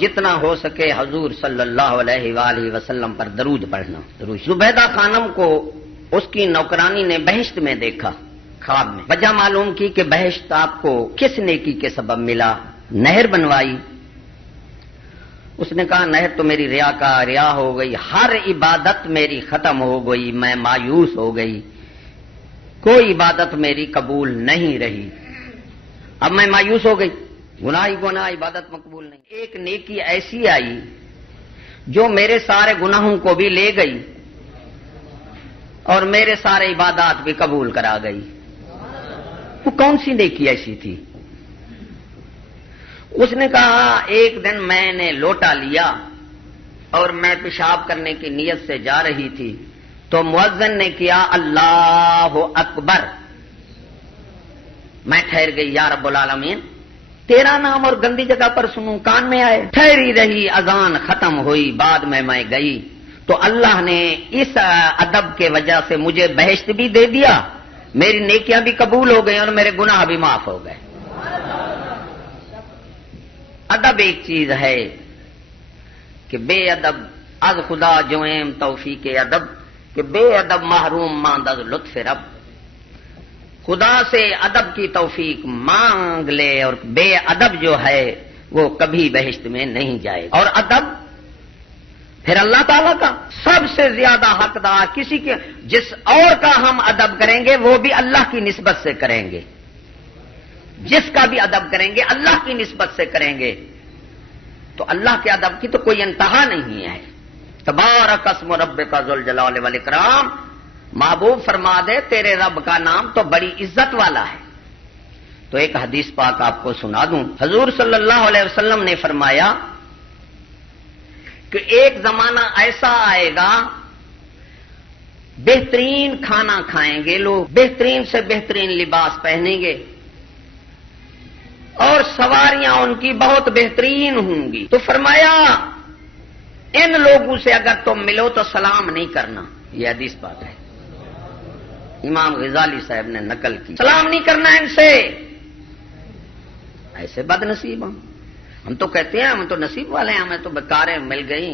جتنا ہو سکے حضور صلی اللہ علیہ وآلہ وسلم پر درود پڑھنا. زبیدہ خانم کو اس کی نوکرانی نے بہشت میں دیکھا خواب میں. وجہ معلوم کی کہ بہشت آپ کو کس نیکی کے سبب ملا. نہر بنوائی. اس نے کہا نہر تو میری ریا ہو گئی، ہر عبادت میری ختم ہو گئی، میں مایوس ہو گئی، کوئی عبادت میری قبول نہیں رہی، اب میں مایوس ہو گئی، گناہ عبادت مقبول نہیں. ایک نیکی ایسی آئی جو میرے سارے گناہوں کو بھی لے گئی اور میرے سارے عبادات بھی قبول کرا گئی. وہ کون سی نیکی ایسی تھی؟ اس نے کہا ایک دن میں نے لوٹا لیا اور میں پیشاب کرنے کی نیت سے جا رہی تھی تو مؤذن نے کیا اللہ اکبر. میں ٹھہر گئی، یا رب العالمین تیرا نام اور گندی جگہ پر سنوں، کان میں آئے. ٹھہری رہی، اذان ختم ہوئی، بعد میں گئی تو اللہ نے اس ادب کے وجہ سے مجھے بہشت بھی دے دیا، میری نیکیاں بھی قبول ہو گئی اور میرے گناہ بھی معاف ہو گئے. ادب ایک چیز ہے کہ بے ادب از خدا جویم توفیق ادب، کہ بے ادب محروم ماند از لطف رب. خدا سے ادب کی توفیق مانگ لے اور بے ادب جو ہے وہ کبھی بہشت میں نہیں جائے. اور ادب پھر اللہ تعالیٰ کا سب سے زیادہ حقدار کسی کے، جس اور کا ہم ادب کریں گے وہ بھی اللہ کی نسبت سے کریں گے، جس کا بھی ادب کریں گے اللہ کی نسبت سے کریں گے. تو اللہ کے ادب کی تو کوئی انتہا نہیں ہے. تبارک اسم ربک ذوالجلال والاکرام. محبوب فرما دے تیرے رب کا نام تو بڑی عزت والا ہے. تو ایک حدیث پاک آپ کو سنا دوں. حضور صلی اللہ علیہ وسلم نے فرمایا کہ ایک زمانہ ایسا آئے گا بہترین کھانا کھائیں گے لوگ، بہترین سے بہترین لباس پہنیں گے اور سواریاں ان کی بہت بہترین ہوں گی. تو فرمایا ان لوگوں سے اگر تم ملو تو سلام نہیں کرنا. یہ حدیث پاک ہے، امام غزالی صاحب نے نقل کی. سلام نہیں کرنا ان سے، ایسے بد نصیب ہم تو کہتے ہیں ہم تو نصیب والے ہیں، ہمیں تو کاریں مل گئی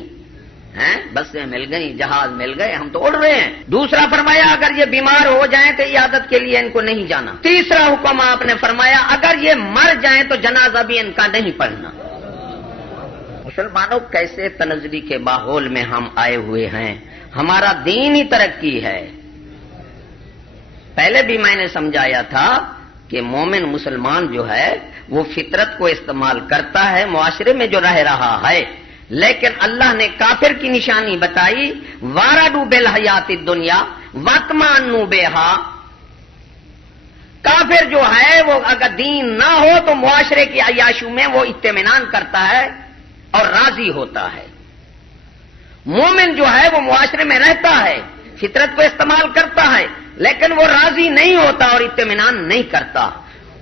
ہیں، بسیں مل گئی، جہاز مل گئے، ہم تو اڑ رہے ہیں. دوسرا فرمایا اگر یہ بیمار ہو جائیں تو عیادت کے لیے ان کو نہیں جانا. تیسرا حکم آپ نے فرمایا اگر یہ مر جائیں تو جنازہ بھی ان کا نہیں پڑھنا. مسلمانوں کیسے تنزلی کے ماحول میں ہم آئے ہوئے ہیں. ہمارا دین ہی ترقی ہے. پہلے بھی میں نے سمجھایا تھا کہ مومن مسلمان جو ہے وہ فطرت کو استعمال کرتا ہے معاشرے میں جو رہ رہا ہے، لیکن اللہ نے کافر کی نشانی بتائی وارڈو بالحیات الدنیا وطمانو بہا. کافر جو ہے وہ اگر دین نہ ہو تو معاشرے کی عیاشوں میں وہ اطمینان کرتا ہے اور راضی ہوتا ہے. مومن جو ہے وہ معاشرے میں رہتا ہے، فطرت کو استعمال کرتا ہے، لیکن وہ راضی نہیں ہوتا اور اطمینان نہیں کرتا.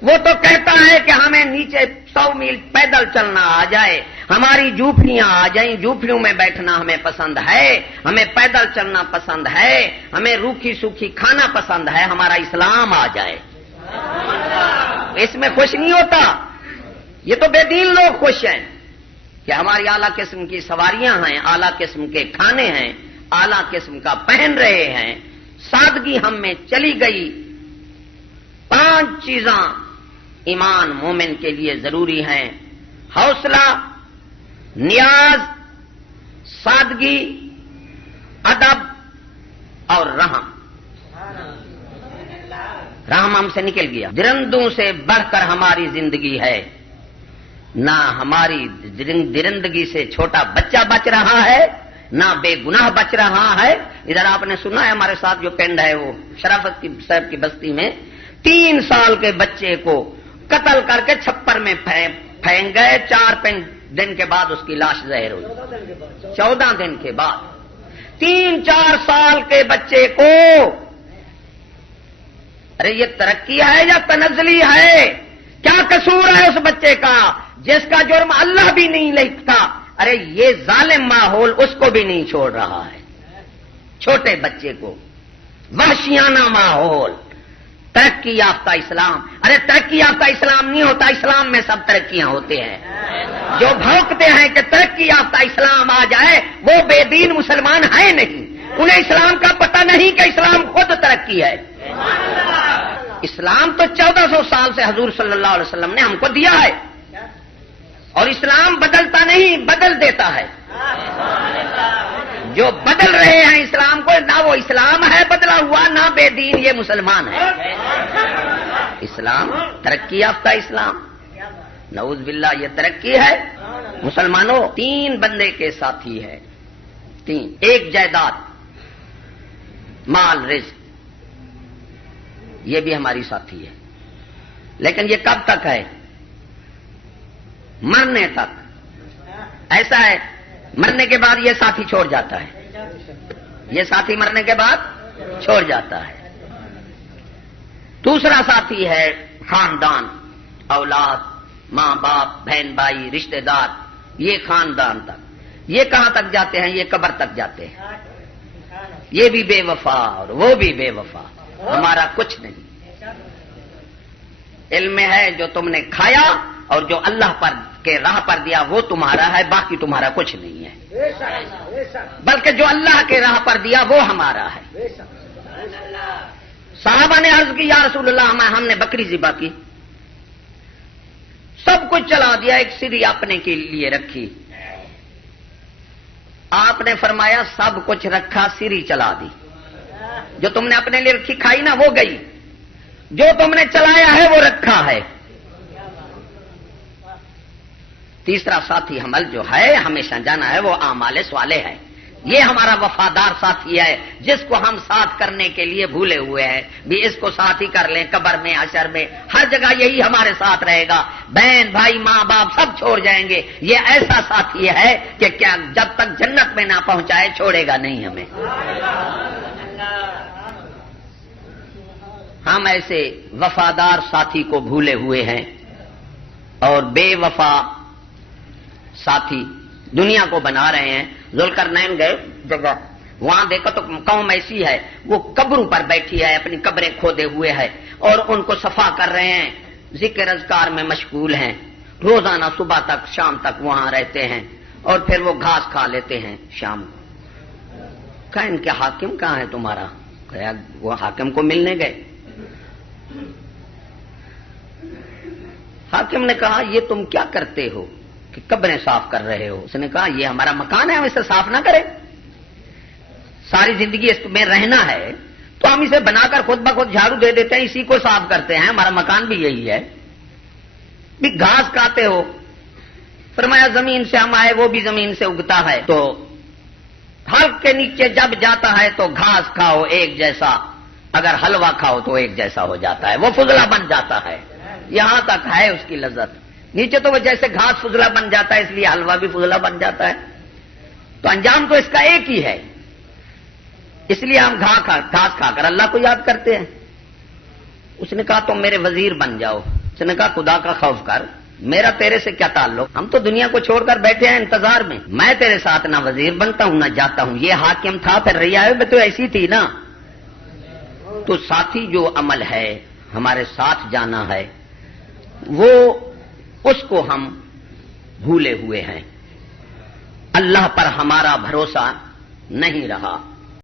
وہ تو کہتا ہے کہ ہمیں نیچے 100 میل پیدل چلنا آ جائے، ہماری جھوپڑیاں آ جائیں، جھوپڑیوں میں بیٹھنا ہمیں پسند ہے، ہمیں پیدل چلنا پسند ہے، ہمیں روکھی سوکھی کھانا پسند ہے، ہمارا اسلام آ جائے. اس میں خوش نہیں ہوتا. یہ تو بے دین لوگ خوش ہیں کہ ہماری اعلیٰ قسم کی سواریاں ہیں، اعلیٰ قسم کے کھانے ہیں، اعلیٰ قسم کا پہن رہے ہیں، سادگی ہم میں چلی گئی. 5 چیزاں ایمان مومن کے لیے ضروری ہیں: حوصلہ، نیاز، سادگی، ادب اور رحم. رحم ہم سے نکل گیا. درندوں سے بڑھ کر ہماری زندگی ہے، نہ ہماری درندگی سے چھوٹا بچہ بچ رہا ہے، نہ بے گناہ بچ رہا ہے. ادھر آپ نے سنا ہے ہمارے ساتھ جو پنڈ ہے وہ شرافت صاحب کی بستی میں 3 سال کے بچے کو قتل کر کے چھپر میں پھینک گئے. 4 دن کے بعد اس کی لاش ظاہر ہوئی. 14 دن کے بعد 3-4 سال کے بچے کو. ارے یہ ترقی ہے یا تنزلی ہے؟ کیا قصور ہے اس بچے کا جس کا جرم اللہ بھی نہیں لکھتا؟ ارے یہ ظالم ماحول اس کو بھی نہیں چھوڑ رہا ہے، چھوٹے بچے کو. وحشیانہ ماحول. ترقی یافتہ اسلام. ارے ترقی یافتہ اسلام نہیں ہوتا، اسلام میں سب ترقیاں ہوتے ہیں. جو بھونکتے ہیں کہ مسلمان ہیں نہیں، انہیں اسلام کا پتہ نہیں کہ اسلام خود ترقی ہے۔ اسلام تو 1400 سال سے حضور صلی اللہ علیہ وسلم نے ہم کو دیا ہے، اور اسلام بدلتا نہیں، بدل دیتا ہے۔ جو بدل رہے ہیں اسلام کو، نہ وہ اسلام ہے بدلا ہوا، نہ بے دین یہ مسلمان ہے۔ اسلام ترقی یافتہ اسلام، نعوذ باللہ یہ ترقی ہے۔ مسلمانوں 3 بندے کے ساتھی ہے، 3، ایک جائیداد، مال، رزق، یہ بھی ہماری ساتھی ہے، لیکن یہ کب تک ہے؟ مرنے تک۔ ایسا ہے مرنے کے بعد یہ ساتھی چھوڑ جاتا ہے، یہ ساتھی مرنے کے بعد چھوڑ جاتا ہے۔ دوسرا ساتھی ہے خاندان، اولاد، ماں باپ، بہن بھائی، رشتہ دار، یہ خاندان تک۔ یہ کہاں تک جاتے ہیں؟ یہ قبر تک جاتے ہیں۔ یہ بھی بے وفا اور وہ بھی بے وفا، ہمارا کچھ نہیں۔ علم میں ہے جو تم نے کھایا اور جو اللہ پر کے راہ پر دیا وہ تمہارا ہے، باقی تمہارا کچھ نہیں ہے، بلکہ جو اللہ کے راہ پر دیا وہ ہمارا ہے۔ صحابہ نے عرض کی یا رسول اللہ ہم نے بکری ذبح کی، سب کچھ چلا دیا، ایک سری اپنے کے لیے رکھی۔ آپ نے فرمایا سب کچھ رکھا، سری چلا دی۔ جو تم نے اپنے لیے رکھی کھائی نا وہ گئی، جو تم نے چلایا ہے وہ رکھا ہے۔ تیسرا ساتھی حمل جو ہے ہمیشہ جانا ہے وہ اعمال صالح ہے، یہ ہمارا وفادار ساتھی ہے، جس کو ہم ساتھ کرنے کے لیے بھولے ہوئے ہیں، بھی اس کو ساتھ ہی کر لیں، قبر میں، حشر میں، ہر جگہ یہی ہمارے ساتھ رہے گا۔ بہن بھائی ماں باپ سب چھوڑ جائیں گے، یہ ایسا ساتھی ہے کہ کیا جب تک جنت میں نہ پہنچائے چھوڑے گا نہیں ہمیں۔ ہم ایسے وفادار ساتھی کو بھولے ہوئے ہیں، اور بے وفا ساتھی دنیا کو بنا رہے ہیں۔ ذوالقرنین گئے جگہ، وہاں دیکھو تو قوم ایسی ہے، وہ قبروں پر بیٹھی ہے، اپنی قبریں کھودے ہوئے ہے، اور ان کو صفا کر رہے ہیں، ذکر اذکار میں مشغول ہیں، روزانہ صبح تک شام تک وہاں رہتے ہیں، اور پھر وہ گھاس کھا لیتے ہیں شام کو۔ کہا ان کے حاکم کہاں ہے تمہارا؟ کہا وہ حاکم کو ملنے گئے۔ حاکم نے کہا یہ تم کیا کرتے ہو کہ قبریں صاف کر رہے ہو؟ اس نے کہا یہ ہمارا مکان ہے، ہم اسے صاف نہ کریں؟ ساری زندگی اس میں رہنا ہے تو ہم اسے بنا کر خود بخود جھاڑو دے دیتے ہیں، اسی کو صاف کرتے ہیں، ہمارا مکان بھی یہی ہے۔ بھی گھاس کھاتے ہو؟ فرمایا زمین سے ہم آئے، وہ بھی زمین سے اگتا ہے، تو حلق کے نیچے جب جاتا ہے تو گھاس کھاؤ ایک جیسا، اگر حلوہ کھاؤ تو ایک جیسا ہو جاتا ہے، وہ فضلہ بن جاتا ہے، یہاں تک ہے اس کی لذت۔ نیچے تو وہ جیسے گھاس فضلہ بن جاتا ہے، اس لیے حلوہ بھی فضلہ بن جاتا ہے، تو انجام تو اس کا ایک ہی ہے۔ اس لیے ہم گھاس کھا کر اللہ کو یاد کرتے ہیں۔ اس نے کہا تم میرے وزیر بن جاؤ۔ اس نے کہا خدا کا خوف کر، میرا تیرے سے کیا تعلق؟ ہم تو دنیا کو چھوڑ کر بیٹھے ہیں انتظار میں، میں تیرے ساتھ نہ وزیر بنتا ہوں نہ جاتا ہوں۔ یہ حاکم تھا پھر ریا ہے تو ایسی تھی نا۔ تو ساتھی جو عمل ہے ہمارے ساتھ جانا ہے، وہ اس کو ہم بھولے ہوئے ہیں، اللہ پر ہمارا بھروسہ نہیں رہا۔